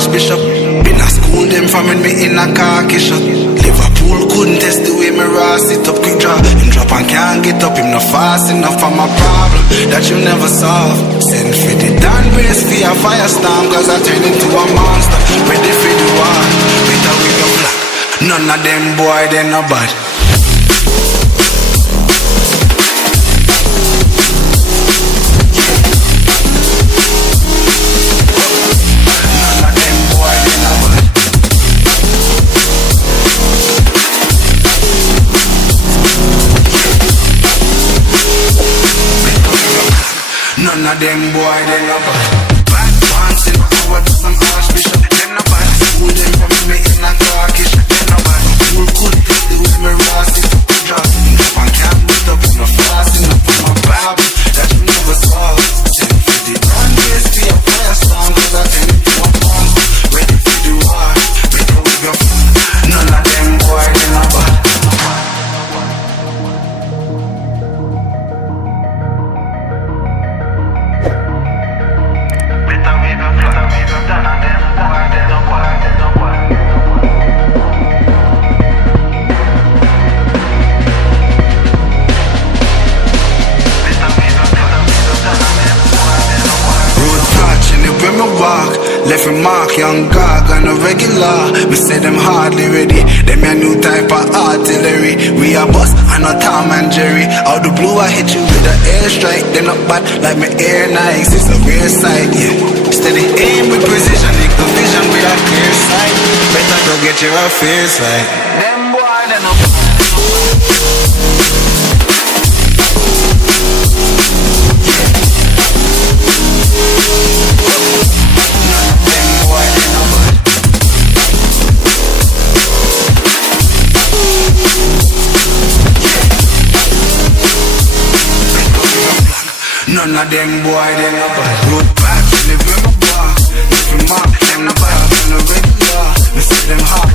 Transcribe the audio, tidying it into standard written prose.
archbishop. Been a school them from when me in a khaki shop. Liverpool couldn't test the way me raw sit up quick draw. Him drop and can't get up, him no fast enough for my problem that you never solve. Send for the down race for a firestorm, cause I turn into a monster. Ready for the war, better with your black. None of them boy, they no bad. None of them boy, they no bad. Bad ones in power to some archbishop. Them no bad. School them from me in a carkish. Them no bad. School couldn't take the way me raw sit up and drop. Up and can't meet up with no fasting up on my Bible that you never saw. Send for the grand race for your fire storm, cause I turn into a monster. Ready for the war, better with your fun. None of them boy, they no bad. Left a mark, young gog on a regular. We say them hardly ready. Them a new type of artillery. We a boss and a Tom and Jerry. Out the blue I hit you with an airstrike. They not bad like my air nights. It's a rare sight, yeah. Steady aim with precision. Make the vision with a clear sight. Better go get your affairs right. Them boy, they no none of them boy, they no bad. Road back, live in my bar. If you mark, them no bad. On the regular, we see them hard.